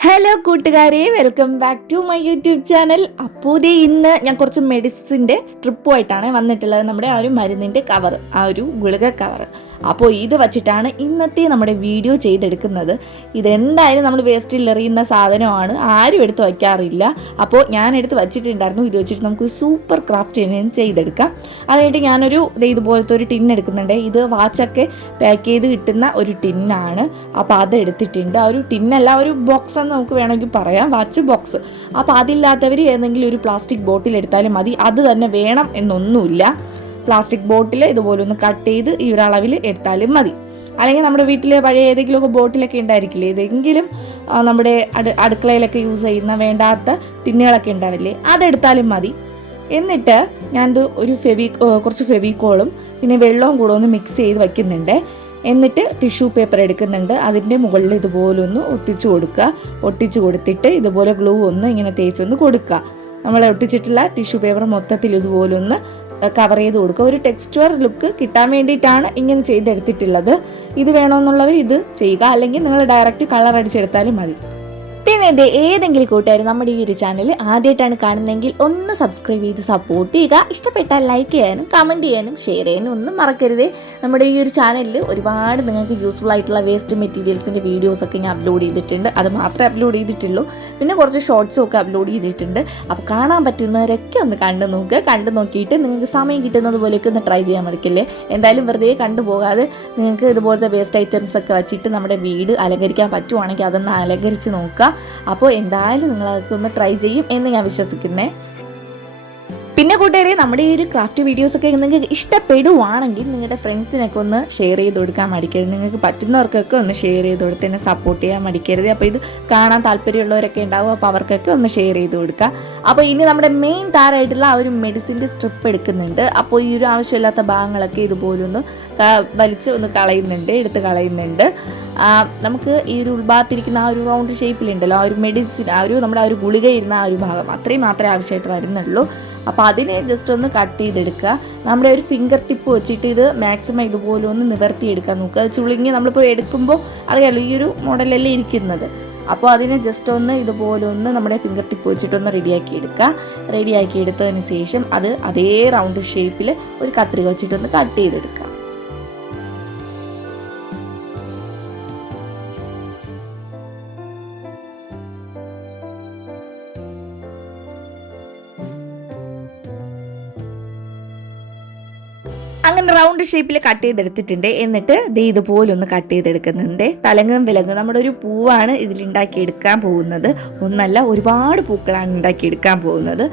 Hello കൂട്ടുകാരെ. Welcome back to my YouTube channel അപ്പോൾ ദേ ഇന്ന് ഞാൻ കുറച്ച് മെഡിസിന്റെ സ്ട്രിപ്പുമായിട്ടാണ് വന്നിട്ടുള്ളത്. നമ്മുടെ ആ ഒരു മരുന്നിന്റെ കവർ ആ ഒരു ഗുളിക കവർ അപ്പോൾ ഇത് വച്ചിട്ടാണ് ഇന്നത്തെ നമ്മുടെ വീഡിയോ ചെയ്തെടുക്കുന്നത്. ഇതെന്തായാലും നമ്മൾ വേസ്റ്റിൽ എറിയുന്ന സാധനമാണ്. ആരും എടുത്ത് വയ്ക്കാറില്ല. അപ്പോൾ ഞാൻ എടുത്ത് വച്ചിട്ടുണ്ടായിരുന്നു. ഇത് വെച്ചിട്ട് നമുക്ക് സൂപ്പർ ക്രാഫ്റ്റ് ചെയ്തെടുക്കാം. അതായിട്ട് ഞാനൊരു ഇതുപോലത്തെ ഒരു ടിൻ എടുക്കുന്നുണ്ട്. ഇത് വാച്ചൊക്കെ പാക്ക് ചെയ്ത് കിട്ടുന്ന ഒരു ടിന്നാണ്. അപ്പോൾ അത് എടുത്തിട്ടുണ്ട് ആ ഒരു ടിന്നല്ല ഒരു ബോക്സ് എന്ന് നമുക്ക് വേണമെങ്കിൽ പറയാം. Watch box. അപ്പോൾ അതില്ലാത്തവർ ഏതെങ്കിലും ഒരു പ്ലാസ്റ്റിക് ബോട്ടിൽ എടുത്താലും മതി. അത് തന്നെ വേണം എന്നൊന്നുമില്ല. പ്ലാസ്റ്റിക് ബോട്ടിൽ ഇതുപോലെ ഒന്ന് കട്ട് ചെയ്ത് ഈ ഒരു അളവിൽ എടുത്താലും മതി. അല്ലെങ്കിൽ നമ്മുടെ വീട്ടിൽ പഴയ ഏതെങ്കിലുമൊക്കെ ബോട്ടിലൊക്കെ ഉണ്ടായിരിക്കില്ലേ? ഏതെങ്കിലും നമ്മുടെ അടു അടുക്കളയിലൊക്കെ യൂസ് ചെയ്യുന്ന വേണ്ടാത്ത ടിന്നുകളൊക്കെ ഉണ്ടാവില്ലേ? അതെടുത്താലും മതി. എന്നിട്ട് ഞാനിത് ഒരു ഫെവി കുറച്ച് ഫെവിക്കോളും പിന്നെ വെള്ളവും കൂടെ ഒന്ന് മിക്സ് ചെയ്ത് വയ്ക്കുന്നുണ്ട് എന്നിട്ട് ടിഷ്യൂ പേപ്പർ എടുക്കുന്നുണ്ട്. അതിന്റെ മുകളിൽ ഇതുപോലെ ഒന്ന് ഒട്ടിച്ചു കൊടുക്കുക. ഒട്ടിച്ചു കൊടുത്തിട്ട് ഇതുപോലെ ഗ്ലൂ ഒന്ന് ഇങ്ങനെ തേച്ചൊന്ന് കൊടുക്കുക. നമ്മൾ ഒട്ടിച്ചിട്ടുള്ള ടിഷ്യൂ പേപ്പർ മൊത്തത്തിൽ ഇതുപോലെ ഒന്ന് കവർ ചെയ്ത് കൊടുക്കുക. ഒരു ടെക്സ്ചർ ലുക്ക് കിട്ടാൻ വേണ്ടിയിട്ടാണ് ഇങ്ങനെ ചെയ്തെടുത്തിട്ടുള്ളത്. ഇത് വേണമെന്നുള്ളവർ ഇത് ചെയ്യുക. അല്ലെങ്കിൽ നിങ്ങൾ ഡയറക്റ്റ് കളർ അടിച്ചെടുത്താലും മതി. എന്റെ ഏതെങ്കിലും കൂട്ടുകാർ നമ്മുടെ ഈ ഒരു ചാനൽ ആദ്യമായിട്ടാണ് കാണുന്നതെങ്കിൽ ഒന്ന് സബ്സ്ക്രൈബ് ചെയ്ത് സപ്പോർട്ട് ചെയ്യുക. ഇഷ്ടപ്പെട്ടാൽ ലൈക്ക് ചെയ്യാനും കമന്റ് ചെയ്യാനും ഷെയർ ചെയ്യാനും ഒന്നും മറക്കരുത്. നമ്മുടെ ഈ ഒരു ചാനലിൽ ഒരുപാട് നിങ്ങൾക്ക് യൂസ്ഫുൾ ആയിട്ടുള്ള വേസ്റ്റ് മെറ്റീരിയൽസിന്റെ വീഡിയോസൊക്കെ ഞാൻ അപ്ലോഡ് ചെയ്തിട്ടുണ്ട്. അത് മാത്രമേ അപ്ലോഡ് ചെയ്തിട്ടുള്ളൂ. പിന്നെ കുറച്ച് ഷോർട്സും ഒക്കെ അപ്ലോഡ് ചെയ്തിട്ടുണ്ട്. അപ്പോൾ കാണാൻ പറ്റുന്നവരൊക്കെ ഒന്ന് കണ്ടു നോക്കുക കണ്ടു നോക്കിയിട്ട് നിങ്ങൾക്ക് സമയം കിട്ടുന്നത് പോലെയൊക്കെ ഒന്ന് ട്രൈ ചെയ്യാൻ മറക്കില്ലേ എന്തായാലും വെറുതെ കണ്ടു പോകാതെ നിങ്ങൾക്ക് ഇതുപോലത്തെ വേസ്റ്റ് ഐറ്റംസ് ഒക്കെ വെച്ചിട്ട് നമ്മുടെ വീട് അലങ്കരിക്കാൻ പറ്റുവാണെങ്കിൽ അതൊന്ന് അലങ്കരിച്ച് നോക്കുക. അപ്പോൾ എന്തായാലും നിങ്ങൾ അതൊക്കെ ഒന്ന് ട്രൈ ചെയ്യും എന്ന് ഞാൻ വിശ്വസിക്കുന്നേ. പിന്നെ കൂട്ടുകാരെ നമ്മുടെ ഈ ഒരു ക്രാഫ്റ്റ് വീഡിയോസ് ഒക്കെ നിങ്ങൾക്ക് ഇഷ്ടപ്പെടുവാണെങ്കിൽ നിങ്ങളുടെ ഫ്രണ്ട്സിനൊക്കെ ഒന്ന് ഷെയർ ചെയ്ത് കൊടുക്കാൻ മടിക്കരുത്. നിങ്ങൾക്ക് പറ്റുന്നവർക്കൊക്കെ ഒന്ന് ഷെയർ ചെയ്ത് കൊടുത്ത് എന്നെ സപ്പോർട്ട് ചെയ്യാൻ മടിക്കരുത്. അപ്പോൾ ഇത് കാണാൻ താല്പര്യമുള്ളവരൊക്കെ ഉണ്ടാവും. അപ്പോൾ അവർക്കൊക്കെ ഒന്ന് ഷെയർ ചെയ്ത് കൊടുക്കുക. അപ്പോൾ ഇനി നമ്മുടെ മെയിൻ താരമായിട്ടുള്ള ആ ഒരു മെഡിസിന്റെ സ്ട്രിപ്പ് എടുക്കുന്നുണ്ട്. അപ്പോൾ ഈ ഒരു ആവശ്യമില്ലാത്ത ഭാഗങ്ങളൊക്കെ ഇതുപോലെ ഒന്ന് വലിച്ച് ഒന്ന് കളയുന്നുണ്ട് എടുത്ത് കളയുന്നുണ്ട്. നമുക്ക് ഈ ഒരു ഉൾഭാഗത്തിരിക്കുന്ന ആ ഒരു റൗണ്ട് ഷേപ്പിലുണ്ടല്ലോ ആ ഒരു മെഡിസിൻ ആ ഒരു നമ്മുടെ ആ ഒരു ഗുളിക ഇരുന്ന ആ ഒരു ഭാഗം അത്രയും മാത്രമേ ആവശ്യമായിട്ട് വരുന്നുള്ളൂ. അപ്പോൾ അതിനെ ജസ്റ്റ് ഒന്ന് കട്ട് ചെയ്തെടുക്കുക. നമ്മുടെ ഒരു ഫിംഗർ ടിപ്പ് വെച്ചിട്ട് ഇത് മാക്സിമം ഇതുപോലെ ഒന്ന് നിവർത്തിയെടുക്കാൻ നോക്കുക. ചുളുങ്ങി നമ്മളിപ്പോൾ എടുക്കുമ്പോൾ അറിയാലോ ഈ ഒരു മോഡലല്ലേ ഇരിക്കുന്നത്. അപ്പോൾ അതിനെ ജസ്റ്റ് ഒന്ന് ഇതുപോലെ ഒന്ന് നമ്മുടെ ഫിംഗർ ടിപ്പ് വെച്ചിട്ടൊന്ന് റെഡിയാക്കി എടുക്കുക റെഡിയാക്കി എടുത്തതിന് ശേഷം അത് അതേ റൗണ്ട് ഷേപ്പിൽ ഒരു കത്രിക വെച്ചിട്ടൊന്ന് കട്ട് ചെയ്തെടുക്കുക. റൗണ്ട് ഷേപ്പിൽ കട്ട് ചെയ്തെടുത്തിട്ടുണ്ട്. എന്നിട്ട് ദേ ഇതുപോലെ ഒന്ന് കട്ട് ചെയ്തെടുക്കുന്നുണ്ട്. തലങ്ങും വിലങ്ങും നമ്മുടെ ഒരു പൂവാണ് ഇതിലുണ്ടാക്കി എടുക്കാൻ പോകുന്നത്. ഒന്നല്ല ഒരുപാട് പൂക്കളാണ് ഉണ്ടാക്കിയെടുക്കാൻ പോകുന്നത്.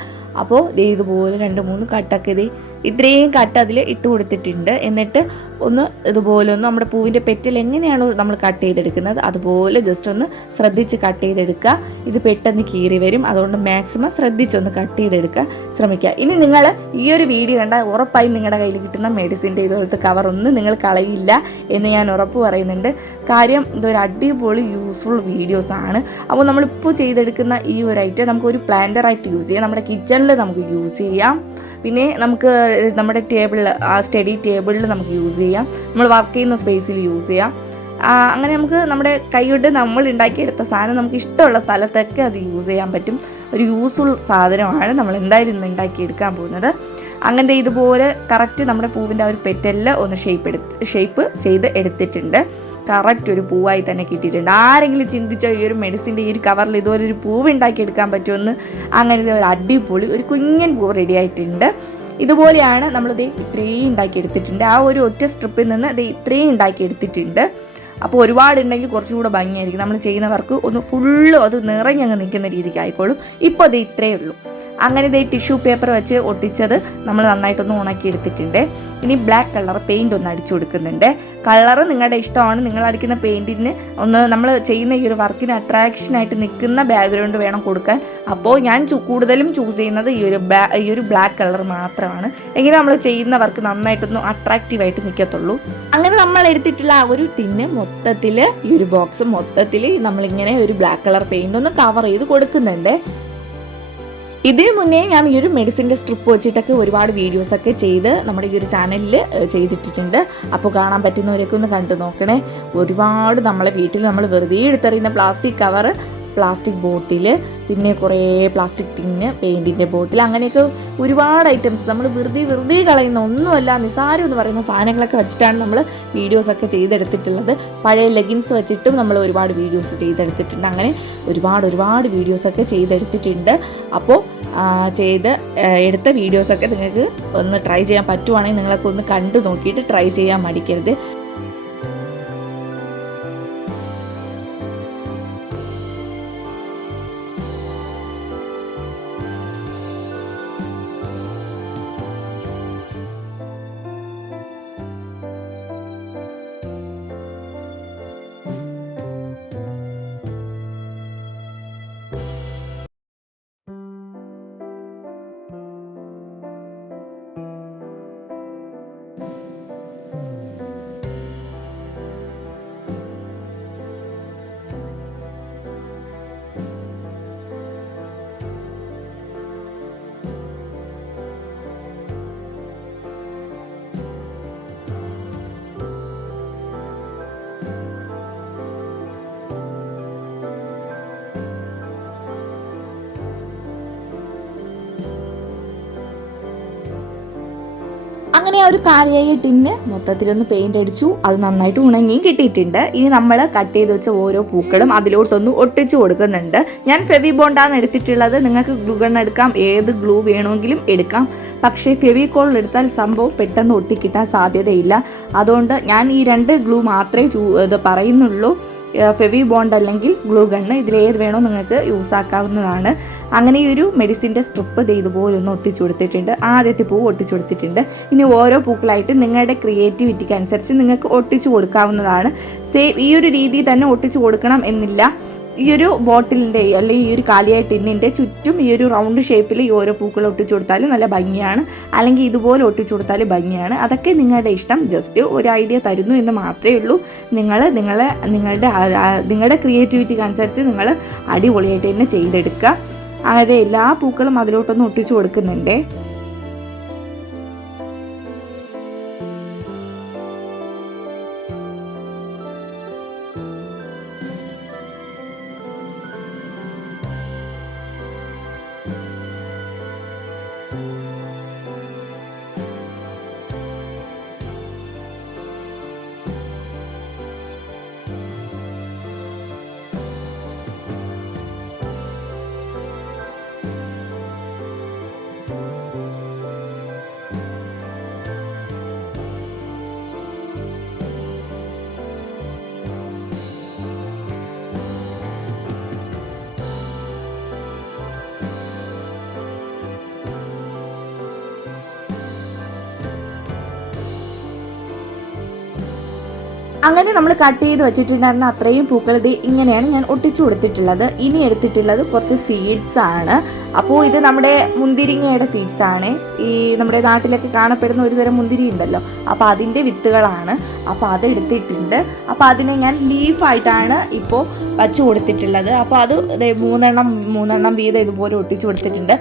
അപ്പോൾ ദേ ഇതുപോലെ രണ്ട് മൂന്ന് കട്ടൊക്കെ ഇത് ഇത്രയും കട്ട് അതിൽ ഇട്ട് കൊടുത്തിട്ടുണ്ട്. എന്നിട്ട് ഒന്ന് ഇതുപോലെ ഒന്ന് നമ്മുടെ പൂവിന്റെ പെറ്റിൽ എങ്ങനെയാണോ നമ്മൾ കട്ട് ചെയ്തെടുക്കുന്നത് അതുപോലെ ജസ്റ്റ് ഒന്ന് ശ്രദ്ധിച്ച് കട്ട് ചെയ്തെടുക്കുക. ഇത് പെട്ടെന്ന് കീറി വരും. അതുകൊണ്ട് മാക്സിമം ശ്രദ്ധിച്ചൊന്ന് കട്ട് ചെയ്തെടുക്കുക ശ്രമിക്കുക. ഇനി നിങ്ങൾ ഈ ഒരു വീഡിയോ കണ്ടാൽ ഉറപ്പായും നിങ്ങളുടെ കയ്യിൽ കിട്ടുന്ന മെഡിസിന്റെ ഇതുപോലത്തെ കവർ ഒന്നും നിങ്ങൾ കളയില്ല എന്ന് ഞാൻ ഉറപ്പ് പറയുന്നുണ്ട്. കാര്യം ഇതൊരു അടിപൊളി യൂസ്ഫുൾ വീഡിയോസ് ആണ്. അപ്പോൾ നമ്മളിപ്പോൾ ചെയ്തെടുക്കുന്ന ഈ ഒരു ഐറ്റം നമുക്ക് ഒരു പ്ലാന്ററായിട്ട് യൂസ് ചെയ്യാം. നമ്മുടെ കിച്ചണിൽ നമുക്ക് യൂസ് ചെയ്യാം. പിന്നെ നമുക്ക് നമ്മുടെ ടേബിളിൽ ആ സ്റ്റഡി ടേബിളിൽ നമുക്ക് യൂസ് ചെയ്യാം. നമ്മൾ വർക്ക് ചെയ്യുന്ന സ്പേസിൽ യൂസ് ചെയ്യാം. അങ്ങനെ നമുക്ക് നമ്മുടെ കൈകൊണ്ട് നമ്മൾ ഉണ്ടാക്കിയെടുത്ത സാധനം നമുക്ക് ഇഷ്ടമുള്ള സ്ഥലത്തൊക്കെ അത് യൂസ് ചെയ്യാൻ പറ്റും. ഒരു യൂസ്ഫുൾ സാധനമാണ് നമ്മൾ എന്തായാലും ഇന്ന് ഉണ്ടാക്കിയെടുക്കാൻ പോകുന്നത്. അങ്ങനത്തെ ഇതുപോലെ കറക്റ്റ് നമ്മുടെ പൂവിന്റെ ആ ഒരു പെറ്റല്ല ഒന്ന് ഷേപ്പ് എടുത്ത് ഷേപ്പ് ചെയ്ത് എടുത്തിട്ടുണ്ട്. കറക്റ്റ് ഒരു പൂവായി തന്നെ കിട്ടിയിട്ടുണ്ട്. ആരെങ്കിലും ചിന്തിച്ചോ ഈ ഒരു മെഡിസിന്റെ ഈ ഒരു കവറിൽ ഇതുപോലെ ഒരു പൂവ് ഉണ്ടാക്കിയെടുക്കാൻ പറ്റുമെന്ന് അങ്ങനെ ഒരു അടിപൊളി ഒരു കുഞ്ഞൻ പൂവ് റെഡി ആയിട്ടുണ്ട്. ഇതുപോലെയാണ് നമ്മളിത് ഇത്രയും ഉണ്ടാക്കിയെടുത്തിട്ടുണ്ട്. ആ ഒരു ഒറ്റ സ്ട്രിപ്പിൽ നിന്ന് ഇത് ഇത്രയും ഉണ്ടാക്കിയെടുത്തിട്ടുണ്ട്. അപ്പോൾ ഒരുപാടുണ്ടെങ്കിൽ കുറച്ചുകൂടെ ഭംഗിയായിരിക്കും. നമ്മൾ ചെയ്യുന്നവർക്ക് ഒന്ന് ഫുള്ളും അത് നിറഞ്ഞങ്ങ് നിൽക്കുന്ന രീതിക്ക് ആയിക്കോളും ഇപ്പോൾ അത് ഇത്രയേ ഉള്ളൂ. അങ്ങനെ ഇതേ ടിഷ്യൂ പേപ്പർ വെച്ച് ഒട്ടിച്ചത് നമ്മൾ നന്നായിട്ടൊന്ന് ഉണക്കി എടുത്തിട്ടുണ്ട് ഇനി ബ്ലാക്ക് കളർ പെയിന്റ് ഒന്ന് അടിച്ചു കൊടുക്കുന്നുണ്ട്. കളർ നിങ്ങളുടെ ഇഷ്ടമാണ്. നിങ്ങൾ അടിക്കുന്ന പെയിന്റിന് ഒന്ന് നമ്മൾ ചെയ്യുന്ന ഈ ഒരു വർക്കിന് അട്രാക്ഷനായിട്ട് നിൽക്കുന്ന ബാക്ക്ഗ്രൗണ്ട് വേണം കൊടുക്കാൻ. അപ്പോൾ ഞാൻ കൂടുതലും ചൂസ് ചെയ്യുന്നത് ഈ ഒരു ഈ ഒരു ബ്ലാക്ക് കളർ മാത്രമാണ്. എങ്കിൽ നമ്മൾ ചെയ്യുന്ന വർക്ക് നന്നായിട്ടൊന്ന് അട്രാക്റ്റീവായിട്ട് നിൽക്കത്തുള്ളൂ. അങ്ങനെ നമ്മൾ എടുത്തിട്ടുള്ള ആ ഒരു ടിന്ന് മൊത്തത്തിൽ ഈ ഒരു ബോക്സ് മൊത്തത്തിൽ നമ്മളിങ്ങനെ ഒരു ബ്ലാക്ക് കളർ പെയിന്റ് ഒന്ന് കവർ ചെയ്ത് കൊടുക്കുന്നുണ്ട്. ഇതിനു മുന്നേ ഞാൻ ഈ ഒരു മെഡിസിന്റെ സ്ട്രിപ്പ് വെച്ചിട്ടൊക്കെ ഒരുപാട് വീഡിയോസൊക്കെ ചെയ്ത് നമ്മുടെ ഈ ഒരു ചാനലിൽ ചെയ്തിട്ടിട്ടുണ്ട്. അപ്പോൾ കാണാൻ പറ്റുന്നവരൊക്കെ ഒന്ന് കണ്ടു നോക്കണേ. ഒരുപാട് നമ്മളെ വീട്ടിൽ നമ്മൾ വെറുതെ എടുത്തെറിയുന്ന പ്ലാസ്റ്റിക് കവർ പ്ലാസ്റ്റിക് ബോട്ടിൽ പിന്നെ കുറേ പ്ലാസ്റ്റിക് ടിന്ന് പെയിന്റിന്റെ ബോട്ടിൽ അങ്ങനെയൊക്കെ ഒരുപാട് ഐറ്റംസ് നമ്മൾ വെറുതെ വെറുതെ കളയുന്ന ഒന്നുമല്ല നിസാരം എന്ന് പറയുന്ന സാധനങ്ങളൊക്കെ വെച്ചിട്ടാണ് നമ്മൾ വീഡിയോസൊക്കെ ചെയ്തെടുത്തിട്ടുള്ളത്. പഴയ ലെഗിൻസ് വെച്ചിട്ടും നമ്മൾ ഒരുപാട് വീഡിയോസ് ചെയ്തെടുത്തിട്ടുണ്ട്. അങ്ങനെ ഒരുപാട് ഒരുപാട് വീഡിയോസൊക്കെ ചെയ്തെടുത്തിട്ടുണ്ട്. അപ്പോൾ ചെയ്ത് എടുത്ത വീഡിയോസൊക്കെ നിങ്ങൾക്ക് ഒന്ന് ട്രൈ ചെയ്യാൻ പറ്റുവാണെങ്കിൽ നിങ്ങളൊക്കെ ഒന്ന് കണ്ടു നോക്കിയിട്ട് ട്രൈ ചെയ്യാൻ മടിക്കരുത്. അങ്ങനെ ആ ഒരു കാലിയായ ടിന്ന് മൊത്തത്തിലൊന്ന് പെയിന്റ് അടിച്ചു അത് നന്നായിട്ട് ഉണങ്ങിയും കിട്ടിയിട്ടുണ്ട്. ഇനി നമ്മൾ കട്ട് ചെയ്ത് വെച്ച ഓരോ പൂക്കളും അതിലോട്ടൊന്ന് ഒട്ടിച്ചു കൊടുക്കുന്നുണ്ട്. ഞാൻ ഫെവി ബോണ്ടാണ് എടുത്തിട്ടുള്ളത്. നിങ്ങൾക്ക് ഗ്ലൂ ഗൺ എടുക്കാം. ഏത് ഗ്ലൂ വേണമെങ്കിലും എടുക്കാം. പക്ഷേ ഫെവിക്കോൾ എടുത്താൽ സംഭവം പെട്ടെന്ന് ഒട്ടിക്കിട്ടാൻ സാധ്യതയില്ല. അതുകൊണ്ട് ഞാൻ ഈ രണ്ട് ഗ്ലൂ മാത്രമേ ഇത് പറയുന്നുള്ളൂ. ഫെവി ബോണ്ട് അല്ലെങ്കിൽ ഗ്ലൂ ഗണ്ണ് ഇതിലേത് വേണോ നിങ്ങൾക്ക് യൂസ് ആക്കാവുന്നതാണ്. അങ്ങനെ ഈ ഒരു മെഡിസിന്റെ സ്ട്രിപ്പ് ഇത് ഇതുപോലെ ഒന്ന് ഒട്ടിച്ചു കൊടുത്തിട്ടുണ്ട്. ആദ്യത്തെ പൂവ് ഒട്ടിച്ചു കൊടുത്തിട്ടുണ്ട്. ഇനി ഓരോ പൂക്കളായിട്ട് നിങ്ങളുടെ ക്രിയേറ്റിവിറ്റിക്ക് അനുസരിച്ച് നിങ്ങൾക്ക് ഒട്ടിച്ചു കൊടുക്കാവുന്നതാണ്. സേ ഈ ഒരു രീതിയിൽ തന്നെ ഒട്ടിച്ചു കൊടുക്കണം എന്നില്ല. ഈ ഒരു ബോട്ടിലിന്റെ അല്ലെങ്കിൽ ഈ ഒരു കാലിയായ ടിന്നിന്റെ ചുറ്റും ഈ ഒരു റൗണ്ട് ഷേപ്പിൽ ഈ ഓരോ പൂക്കൾ ഒട്ടിച്ചു കൊടുത്താൽ നല്ല ഭംഗിയാണ്. അല്ലെങ്കിൽ ഇതുപോലെ ഒട്ടിച്ചു കൊടുത്താൽ ഭംഗിയാണ്. അതൊക്കെ നിങ്ങളുടെ ഇഷ്ടം. ജസ്റ്റ് ഒരു ഐഡിയ തരുന്നു എന്ന് മാത്രമേ ഉള്ളൂ. നിങ്ങൾ നിങ്ങളെ നിങ്ങളുടെ നിങ്ങളുടെ ക്രിയേറ്റിവിറ്റിക്ക് അനുസരിച്ച് നിങ്ങൾ അടിപൊളിയായിട്ട് തന്നെ ചെയ്തെടുക്കുക. അങ്ങനെ എല്ലാ പൂക്കളും അതിലോട്ടൊന്നും ഒട്ടിച്ചു കൊടുക്കുന്നുണ്ടേ. അങ്ങനെ നമ്മൾ കട്ട് ചെയ്ത് വെച്ചിട്ടുണ്ടായിരുന്ന അത്രയും പൂക്കൾ ഇത് ഇങ്ങനെയാണ് ഞാൻ ഒട്ടിച്ചു കൊടുത്തിട്ടുള്ളത്. ഇനി എടുത്തിട്ടുള്ളത് കുറച്ച് സീഡ്സ് ആണ്. അപ്പോൾ ഇത് നമ്മുടെ മുന്തിരിങ്ങയുടെ സീഡ്സ് ആണ്. ഈ നമ്മുടെ നാട്ടിലൊക്കെ കാണപ്പെടുന്ന ഒരു തരം മുന്തിരി ഉണ്ടല്ലോ. അപ്പോൾ അതിന്റെ വിത്തുകളാണ്. അപ്പോൾ അത് എടുത്തിട്ടുണ്ട്. അപ്പോൾ അതിനെ ഞാൻ ലീഫായിട്ടാണ് ഇപ്പോൾ വച്ചു കൊടുത്തിട്ടുള്ളത്. അപ്പോൾ അത് മൂന്നെണ്ണം മൂന്നെണ്ണം വീതം ഇതുപോലെ ഒട്ടിച്ചു കൊടുത്തിട്ടുണ്ട്.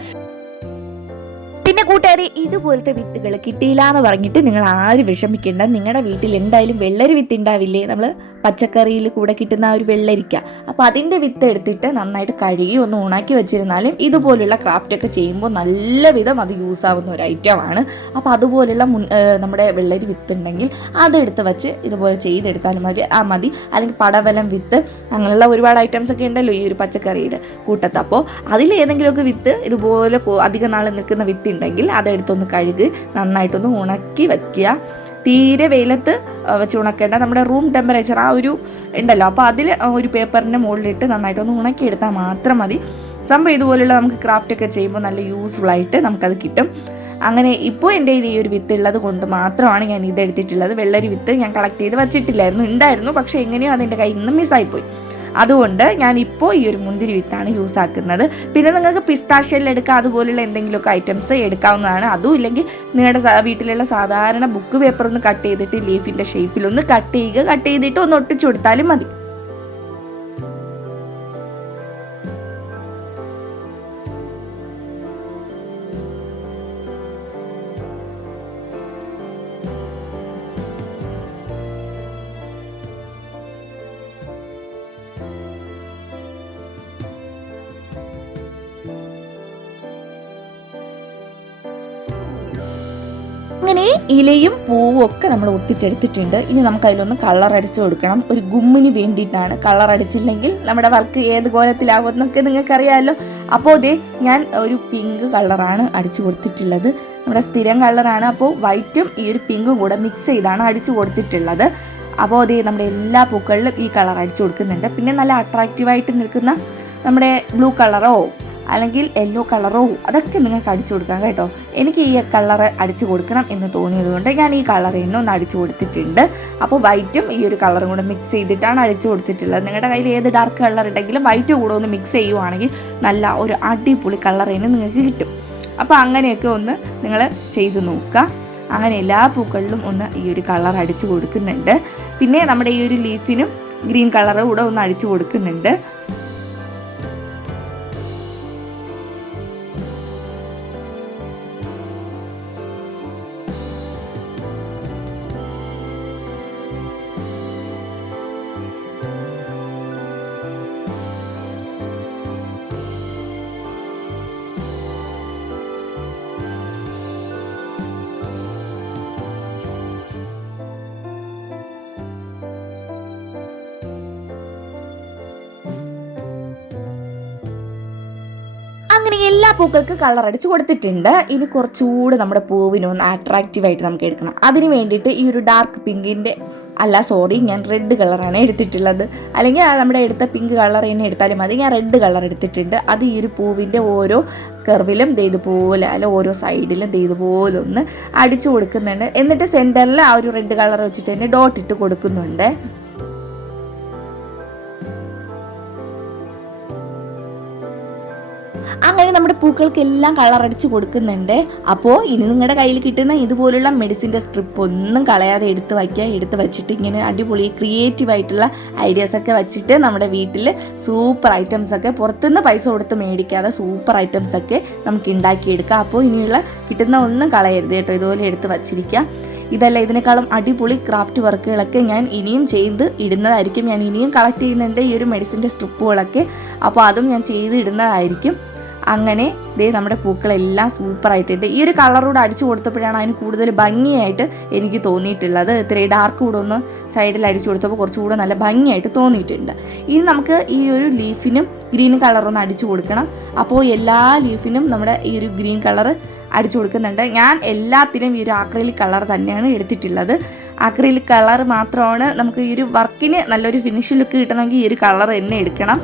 കൂട്ടുകാരെ ഇതുപോലത്തെ വിത്തുകൾ കിട്ടിയില്ല എന്ന് പറഞ്ഞിട്ട് നിങ്ങൾ ആരും വിഷമിക്കേണ്ട. നിങ്ങളുടെ വീട്ടിൽ എന്തായാലും വെള്ളരി വിത്ത് ഉണ്ടാവില്ലേ നമ്മൾ പച്ചക്കറിയിൽ കൂടെ കിട്ടുന്ന ഒരു വെള്ളരിക്ക. അപ്പോൾ അതിന്റെ വിത്ത് എടുത്തിട്ട് നന്നായിട്ട് കഴുകി ഒന്ന് ഉണക്കി വെച്ചിരുന്നാലും ഇതുപോലുള്ള ക്രാഫ്റ്റൊക്കെ ചെയ്യുമ്പോൾ നല്ല വിധം അത് യൂസ് ആവുന്ന ഒരു ഐറ്റമാണ് അപ്പോൾ അതുപോലുള്ള മുൻ നമ്മുടെ വെള്ളരി വിത്ത് ഉണ്ടെങ്കിൽ അതെടുത്ത് വെച്ച് ഇതുപോലെ ചെയ്തെടുത്താലും മതി. ആ മതി. അല്ലെങ്കിൽ പടവലം വിത്ത് അങ്ങനെയുള്ള ഒരുപാട് ഐറ്റംസ് ഒക്കെ ഉണ്ടല്ലോ ഈ ഒരു പച്ചക്കറിയുടെ കൂട്ടത്ത്. അപ്പോൾ അതിലേതെങ്കിലുമൊക്കെ വിത്ത് ഇതുപോലെ അധികം നാൾ നിൽക്കുന്ന വിത്ത് ഉണ്ടെങ്കിൽ അതെടുത്തൊന്ന് കഴുകി നന്നായിട്ടൊന്ന് ഉണക്കി വയ്ക്കുക. തീരെ വെയിലത്ത് വെച്ച് ഉണക്കേണ്ട. നമ്മുടെ റൂം ടെമ്പറേച്ചർ ആ ഒരു ഉണ്ടല്ലോ. അപ്പോൾ അതിൽ ഒരു പേപ്പറിന്റെ മുകളിലിട്ട് നന്നായിട്ടൊന്ന് ഉണക്കിയെടുത്താൽ മാത്രം മതി. സംഭവം ഇതുപോലുള്ള നമുക്ക് ക്രാഫ്റ്റ് ഒക്കെ ചെയ്യുമ്പോൾ നല്ല യൂസ്ഫുൾ ആയിട്ട് നമുക്കത് കിട്ടും. അങ്ങനെ ഇപ്പോൾ എന്റെ ഈ ഒരു വിത്ത് ഉള്ളത് കൊണ്ട് മാത്രമാണ് ഞാൻ ഇത് എടുത്തിട്ടുള്ളത് വെള്ളരി വിത്ത് ഞാൻ കളക്ട് ചെയ്ത് വച്ചിട്ടില്ലായിരുന്നു. ഉണ്ടായിരുന്നു. പക്ഷേ എങ്ങനെയോ അതെന്റെ കയ്യിൽ നിന്ന് മിസ്സായിപ്പോയി അതുകൊണ്ട് ഞാൻ ഇപ്പോൾ ഈ ഒരു മുന്തിരി വിത്താണ് യൂസ് ആക്കുന്നത്. പിന്നെ നിങ്ങൾക്ക് പിസ്താഷ്യയിൽ എടുക്കാം അതുപോലുള്ള എന്തെങ്കിലുമൊക്കെ ഐറ്റംസ് എടുക്കാവുന്നതാണ്. അതും ഇല്ലെങ്കിൽ നിങ്ങളുടെ വീട്ടിലുള്ള സാധാരണ ബുക്ക് പേപ്പർ ഒന്ന് കട്ട് ചെയ്തിട്ട് ലീഫിന്റെ ഷേപ്പിൽ ഒന്ന് കട്ട് ചെയ്യുക. കട്ട് ചെയ്തിട്ട് ഒന്ന് ഒട്ടിച്ചു കൊടുത്താലും മതി. അങ്ങനെ ഇലയും പൂവും ഒക്കെ നമ്മൾ ഒട്ടിച്ചെടുത്തിട്ടുണ്ട്. ഇനി നമുക്ക് അതിലൊന്ന് കളർ അടിച്ചു കൊടുക്കണം. ഒരു ഗുമ്മിന് വേണ്ടിയിട്ടാണ് കളർ അടിച്ചില്ലെങ്കിൽ നമ്മുടെ വർക്ക് ഏത് കോലത്തിലാവും എന്നൊക്കെ നിങ്ങൾക്കറിയാമല്ലോ അപ്പോൾ അതെ ഞാൻ ഒരു പിങ്ക് കളറാണ് അടിച്ചു കൊടുത്തിട്ടുള്ളത്. നമ്മുടെ സ്ഥിരം കളറാണ് അപ്പോൾ വൈറ്റും ഈ ഒരു പിങ്കും കൂടെ മിക്സ് ചെയ്താണ് അടിച്ചു കൊടുത്തിട്ടുള്ളത്. അപ്പോൾ അതേ നമ്മുടെ എല്ലാ പൂക്കളിലും ഈ കളർ അടിച്ചു കൊടുക്കുന്നുണ്ട്. പിന്നെ നല്ല അട്രാക്റ്റീവായിട്ട് നിൽക്കുന്ന നമ്മുടെ ബ്ലൂ കളറോ അല്ലെങ്കിൽ യെല്ലോ കളറോ അതൊക്കെ നിങ്ങൾക്ക് അടിച്ചു കൊടുക്കാം കേട്ടോ. എനിക്ക് ഈ കളർ അടിച്ചു കൊടുക്കണം എന്ന് തോന്നിയതുകൊണ്ട് ഞാൻ ഈ കളർ തന്നെ ഒന്ന് അടിച്ചു കൊടുത്തിട്ടുണ്ട്. അപ്പോൾ വൈറ്റും ഈ ഒരു കളറും കൂടെ മിക്സ് ചെയ്തിട്ടാണ് അടിച്ചു കൊടുത്തിട്ടുള്ളത്. നിങ്ങളുടെ കയ്യിൽ ഏത് ഡാർക്ക് കളർ ഉണ്ടെങ്കിലും വൈറ്റ് കൂടെ ഒന്ന് മിക്സ് ചെയ്യുവാണെങ്കിൽ നല്ല ഒരു അടിപൊളി കളർ തന്നെ നിങ്ങൾക്ക് കിട്ടും. അപ്പോൾ അങ്ങനെയൊക്കെ ഒന്ന് നിങ്ങൾ ചെയ്തു നോക്കുക. അങ്ങനെ എല്ലാ പൂക്കളിലും ഒന്ന് ഈ ഒരു കളർ അടിച്ചു കൊടുക്കുന്നുണ്ട്. പിന്നെ നമ്മുടെ ഈ ഒരു ലീഫിനും ഗ്രീൻ കളർ കൂടെ ഒന്ന് അടിച്ചു കൊടുക്കുന്നുണ്ട്. അങ്ങനെ എല്ലാ പൂക്കൾക്ക് കളർ അടിച്ച് കൊടുത്തിട്ടുണ്ട്. ഇനി കുറച്ചുകൂടെ നമ്മുടെ പൂവിനെ ഒന്ന് അട്രാക്റ്റീവ് ആയിട്ട് നമുക്ക് എടുക്കണം. അതിന് വേണ്ടിയിട്ട് ഈ ഒരു ഡാർക്ക് പിങ്കിന്റെ അല്ല സോറി ഞാൻ റെഡ് കളറാണ് എടുത്തിട്ടുള്ളത്. അല്ലെങ്കിൽ നമ്മുടെ എടുത്ത പിങ്ക് കളർ തന്നെ എടുത്താലും മതി. ഞാൻ റെഡ് കളർ എടുത്തിട്ടുണ്ട്. അത് ഈ ഒരു പൂവിന്റെ ഓരോ കർവിലും ഇതുപോലെ അല്ല ഓരോ സൈഡിലും ഇതുപോലെ ഒന്ന് അടിച്ചു കൊടുക്കുന്നുണ്ട്. എന്നിട്ട് സെന്ററിൽ ആ ഒരു റെഡ് കളർ വെച്ചിട്ട് തന്നെ ഡോട്ട് ഇട്ട് കൊടുക്കുന്നുണ്ട്. അങ്ങനെ നമ്മുടെ പൂക്കൾക്ക് എല്ലാം കളർ അടിച്ച് കൊടുക്കുന്നുണ്ട്. അപ്പോൾ ഇനി നിങ്ങളുടെ കയ്യിൽ കിട്ടുന്ന ഇതുപോലുള്ള മെഡിസിന്റെ സ്ട്രിപ്പ് ഒന്നും കളയാതെ എടുത്ത് വയ്ക്കുക. എടുത്ത് വെച്ചിട്ട് ഇങ്ങനെ അടിപൊളി ക്രിയേറ്റീവ് ആയിട്ടുള്ള ഐഡിയാസ് ഒക്കെ വെച്ചിട്ട് നമ്മുടെ വീട്ടിൽ സൂപ്പർ ഐറ്റംസ് ഒക്കെ പുറത്തുനിന്ന് പൈസ കൊടുത്ത് മേടിക്കാതെ സൂപ്പർ ഐറ്റംസ് ഒക്കെ നമുക്ക് ഉണ്ടാക്കിയെടുക്കാം. അപ്പോൾ ഇനിയുള്ള കിട്ടുന്ന ഒന്നും കളയരുത് കേട്ടോ. ഇതുപോലെ എടുത്ത് വച്ചിരിക്കുക. ഇതല്ല ഇതിനേക്കാളും അടിപൊളി ക്രാഫ്റ്റ് വർക്കുകളൊക്കെ ഞാൻ ഇനിയും ചെയ്ത് ഇടുന്നതായിരിക്കും. ഞാൻ ഇനിയും കളക്ട് ചെയ്യുന്നുണ്ട് ഈ ഒരു മെഡിസിന്റെ സ്ട്രിപ്പുകളൊക്കെ അപ്പോൾ അതും ഞാൻ ചെയ്ത് ഇടുന്നതായിരിക്കും. അങ്ങനെ ദേ നമ്മുടെ പൂക്കളെല്ലാം സൂപ്പറായിട്ടുണ്ട്. ഈ ഒരു കളറൂടെ അടിച്ചു കൊടുത്തപ്പോഴാണ് അതിന് കൂടുതൽ ഭംഗിയായിട്ട് എനിക്ക് തോന്നിയിട്ടുള്ളത്. ഇത്രയും ഡാർക്ക് കൂടെ ഒന്ന് സൈഡിൽ അടിച്ചു കൊടുത്തപ്പോൾ കുറച്ചുകൂടെ നല്ല ഭംഗിയായിട്ട് തോന്നിയിട്ടുണ്ട്. ഇനി നമുക്ക് ഈ ഒരു ലീഫിനും ഗ്രീൻ കളറൊന്ന് അടിച്ചു കൊടുക്കണം. അപ്പോൾ എല്ലാ ലീഫിനും നമ്മുടെ ഈ ഒരു ഗ്രീൻ കളർ അടിച്ചു കൊടുക്കുന്നുണ്ട്. ഞാൻ എല്ലാത്തിനും ഈ ഒരു ആക്രിലിക് കളർ തന്നെയാണ് എടുത്തിട്ടുള്ളത്. ആക്രിലിക് കളർ മാത്രമാണ് നമുക്ക് ഈ ഒരു വർക്കിന് നല്ലൊരു ഫിനിഷ് ലുക്ക് കിട്ടണമെങ്കിൽ ഈ ഒരു കളർ തന്നെ എടുക്കണം.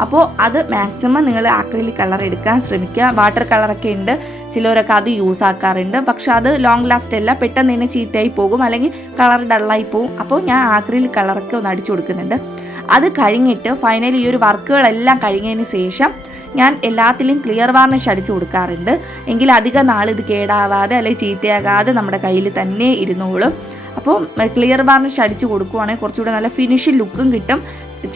അപ്പോൾ അത് മാക്സിമം നിങ്ങൾ ആക്രിലിക് കളർ എടുക്കാൻ ശ്രമിക്കുക. വാട്ടർ കളറൊക്കെ ഉണ്ട്. ചിലവരൊക്കെ അത് യൂസ് ആക്കാറുണ്ട്. പക്ഷെ അത് ലോങ് ലാസ്റ്റ് അല്ല. പെട്ടെന്ന് തന്നെ ചീത്തയായി പോകും. അല്ലെങ്കിൽ കളർ ഡള്ളായി പോകും. അപ്പോൾ ഞാൻ ആക്രിലിക് കളറൊക്കെ ഒന്ന് അടിച്ചു കൊടുക്കുന്നുണ്ട്. അത് കഴിഞ്ഞിട്ട് ഫൈനലി ഈ ഒരു വർക്കുകളെല്ലാം കഴിഞ്ഞതിന് ശേഷം ഞാൻ എല്ലാത്തിലും ക്ലിയർ വാർണിഷ് അടിച്ചു കൊടുക്കാറുണ്ട്. എങ്കിൽ അധികം നാൾ ഇത് കേടാവാതെ അല്ലെങ്കിൽ ചീത്തയാകാതെ നമ്മുടെ കയ്യിൽ തന്നെ ഇരുന്നോളും. അപ്പോൾ ക്ലിയർ വാർണിഷ് അടിച്ചു കൊടുക്കുവാണെങ്കിൽ കുറച്ചുകൂടെ നല്ല ഫിനിഷിംഗ് ലുക്കും കിട്ടും.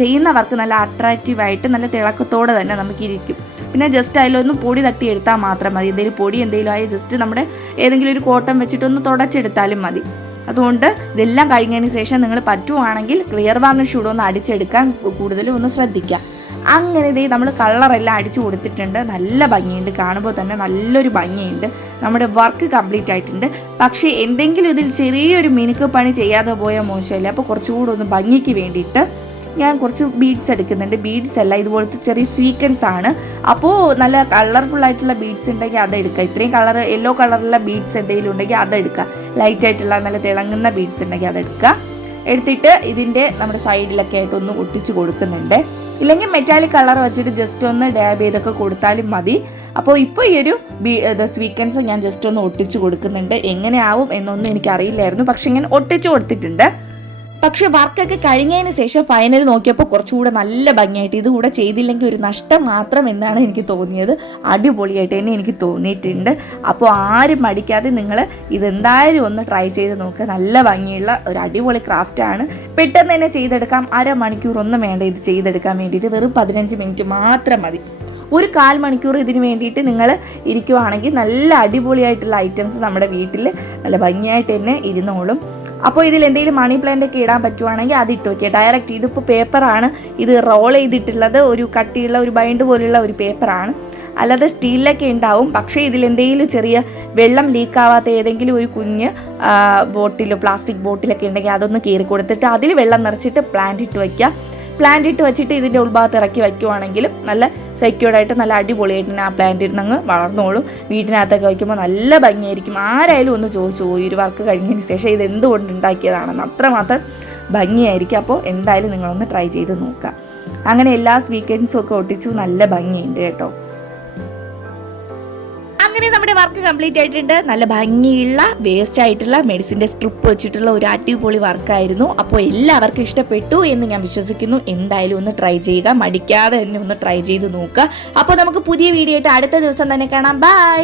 ചെയ്യുന്നവർക്ക് നല്ല അട്രാക്റ്റീവ് ആയിട്ട് നല്ല തിളക്കത്തോടെ തന്നെ നമുക്ക് ഇരിക്കും. പിന്നെ ജസ്റ്റ് അതിലൊന്ന് പൊടി തട്ടി എടുത്താൽ മാത്രം മതി. എന്തെങ്കിലും പൊടി എന്തെങ്കിലും ആയി ജസ്റ്റ് നമ്മുടെ ഏതെങ്കിലും ഒരു കോട്ടൺ വെച്ചിട്ടൊന്ന് തുടച്ചെടുത്താലും മതി. അതുകൊണ്ട് ഇതെല്ലാം കഴിഞ്ഞതിന് ശേഷം നിങ്ങൾ പറ്റുവാണെങ്കിൽ ക്ലിയർ വാർണിഷ് കൂടെ ഒന്ന് അടിച്ചെടുക്കാൻ കൂടുതലും ഒന്ന് ശ്രദ്ധിക്കുക. അങ്ങനെ ഇതേ നമ്മൾ കളറെല്ലാം അടിച്ചു കൊടുത്തിട്ടുണ്ട്. നല്ല ഭംഗിയുണ്ട്. കാണുമ്പോൾ തന്നെ നല്ലൊരു ഭംഗിയുണ്ട്. നമ്മുടെ വർക്ക് കംപ്ലീറ്റ് ആയിട്ടുണ്ട്. പക്ഷേ എന്തെങ്കിലും ഇതിൽ ചെറിയൊരു മിനുക്ക് പണി ചെയ്യാതെ പോയാൽ മോശമല്ല? അപ്പോൾ കുറച്ചുകൂടെ ഒന്ന് ഭംഗിക്ക് വേണ്ടിയിട്ട് ഞാൻ കുറച്ച് ബീഡ്സ് എടുക്കുന്നുണ്ട്. ബീഡ്സ് അല്ല ഇതുപോലത്തെ ചെറിയ സീക്വൻസ് ആണ്. അപ്പോൾ നല്ല കളർഫുൾ ആയിട്ടുള്ള ബീഡ്സ് ഉണ്ടെങ്കിൽ അത് എടുക്കുക. ഇത്രയും കളർ യെല്ലോ കളറുള്ള ബീഡ്സ് എന്തെങ്കിലും ഉണ്ടെങ്കിൽ അത് എടുക്കുക. ലൈറ്റ് ആയിട്ടുള്ള നല്ല തിളങ്ങുന്ന ബീഡ്സ് ഉണ്ടെങ്കിൽ അത് എടുക്കുക. എടുത്തിട്ട് ഇതിന്റെ നമ്മുടെ സൈഡിലൊക്കെ ആയിട്ട് ഒന്ന് ഒട്ടിച്ച് കൊടുക്കുന്നുണ്ട്. ഇല്ലെങ്കിൽ മെറ്റാലിക് കളർ വെച്ചിട്ട് ജസ്റ്റ് ഒന്ന് ഡാബ് ചെയ്തൊക്കെ കൊടുത്താലും മതി. അപ്പോൾ ഇപ്പോൾ ഈ ഒരു ബി സ്വീക്കൻസ് ഞാൻ ജസ്റ്റ് ഒന്ന് ഒട്ടിച്ച് കൊടുക്കുന്നുണ്ട്. എങ്ങനെയാവും എന്നൊന്നും എനിക്കറിയില്ലായിരുന്നു. പക്ഷെ ഇങ്ങനെ ഒട്ടിച്ച് കൊടുത്തിട്ടുണ്ട്. പക്ഷെ വർക്കൊക്കെ കഴിഞ്ഞതിന് ശേഷം ഫൈനൽ നോക്കിയപ്പോൾ കുറച്ചുകൂടെ നല്ല ഭംഗിയായിട്ട് ഇതുകൂടെ ചെയ്തില്ലെങ്കിൽ ഒരു നഷ്ടം മാത്രം എന്നാണ് എനിക്ക് തോന്നിയത്. അടിപൊളിയായിട്ട് തന്നെ എനിക്ക് തോന്നിയിട്ടുണ്ട്. അപ്പോൾ ആരും മടിക്കാതെ നിങ്ങൾ ഇതെന്തായാലും ഒന്ന് ട്രൈ ചെയ്ത് നോക്കുക നല്ല ഭംഗിയുള്ള ഒരു അടിപൊളി ക്രാഫ്റ്റാണ് പെട്ടെന്ന് തന്നെ ചെയ്തെടുക്കാം. അരമണിക്കൂർ ഒന്നും വേണ്ട ഇത് ചെയ്തെടുക്കാൻ വേണ്ടിയിട്ട്. വെറും പതിനഞ്ച് മിനിറ്റ് മാത്രം മതി. ഒരു കാൽ മണിക്കൂർ ഇതിന് വേണ്ടിയിട്ട് നിങ്ങൾ ഇരിക്കുവാണെങ്കിൽ നല്ല അടിപൊളിയായിട്ടുള്ള ഐറ്റംസ് നമ്മുടെ വീട്ടിൽ നല്ല ഭംഗിയായിട്ട് തന്നെ ഇരുന്നോളും. അപ്പോൾ ഇതിൽ എന്തെങ്കിലും മണി പ്ലാന്റ് ഒക്കെ ഇടാൻ പറ്റുവാണെങ്കിൽ അത് ഇട്ട് നോക്കിയാൽ ഡയറക്റ്റ് ഇതിപ്പോൾ പേപ്പറാണ് ഇത് റോൾ ചെയ്തിട്ടുള്ളത് ഒരു കട്ടിയുള്ള ഒരു ബൈൻഡ് പോലുള്ള ഒരു പേപ്പറാണ് അല്ലാതെ സ്റ്റീലിലൊക്കെ ഉണ്ടാവും. പക്ഷേ ഇതിലെന്തെങ്കിലും ചെറിയ വെള്ളം ലീക്കാവാത്ത ഏതെങ്കിലും ഒരു കുഞ്ഞ് ബോട്ടിലോ പ്ലാസ്റ്റിക് ബോട്ടിലൊക്കെ ഉണ്ടെങ്കിൽ അതൊന്ന് കീറി കൊടുത്തിട്ട് അതിൽ വെള്ളം നിറച്ചിട്ട് പ്ലാന്റ് ഇട്ട് വയ്ക്കുക. പ്ലാന്റ് ഇട്ട് വെച്ചിട്ട് ഇതിന്റെ ഉൾഭാഗത്ത് ഇറക്കി വയ്ക്കുവാണെങ്കിലും നല്ല സെക്യൂർഡായിട്ട് നല്ല അടിപൊളിയായിട്ട് തന്നെ ആ പ്ലാന്റ് ഇരുന്ന് അങ്ങ് വളർന്നോളും. വീട്ടിനകത്തൊക്കെ വയ്ക്കുമ്പോൾ നല്ല ഭംഗിയായിരിക്കും. ആരായാലും ഒന്ന് ചോദിച്ചു പോയി. ഒരു വർക്ക് കഴിഞ്ഞതിന് ശേഷം ഇത് എന്തുകൊണ്ട് ഉണ്ടാക്കിയതാണെന്ന് അത്രമാത്രം ഭംഗിയായിരിക്കും. അപ്പോൾ എന്തായാലും നിങ്ങളൊന്ന് ട്രൈ ചെയ്ത് നോക്കുക. അങ്ങനെ എല്ലാ സ്വീക്കൻസും ഒക്കെ ഒട്ടിച്ചു. നല്ല ഭംഗിയുണ്ട് കേട്ടോ. അങ്ങനെ നമ്മുടെ വർക്ക് കംപ്ലീറ്റ് ആയിട്ടുണ്ട്. നല്ല ഭംഗിയുള്ള വേസ്റ്റ് ആയിട്ടുള്ള മെഡിസിന്റെ സ്ട്രിപ്പ് വെച്ചിട്ടുള്ള ഒരു അടിപൊളി വർക്കായിരുന്നു അപ്പോൾ എല്ലാവർക്കും ഇഷ്ടപ്പെട്ടു എന്ന് ഞാൻ വിശ്വസിക്കുന്നു. എന്തായാലും ഒന്ന് ട്രൈ ചെയ്യുക. മടിക്കാതെ തന്നെ ഒന്ന് ട്രൈ ചെയ്ത് നോക്കുക. അപ്പോൾ നമുക്ക് പുതിയ വീഡിയോ ആയിട്ട് അടുത്ത ദിവസം തന്നെ കാണാം. ബൈ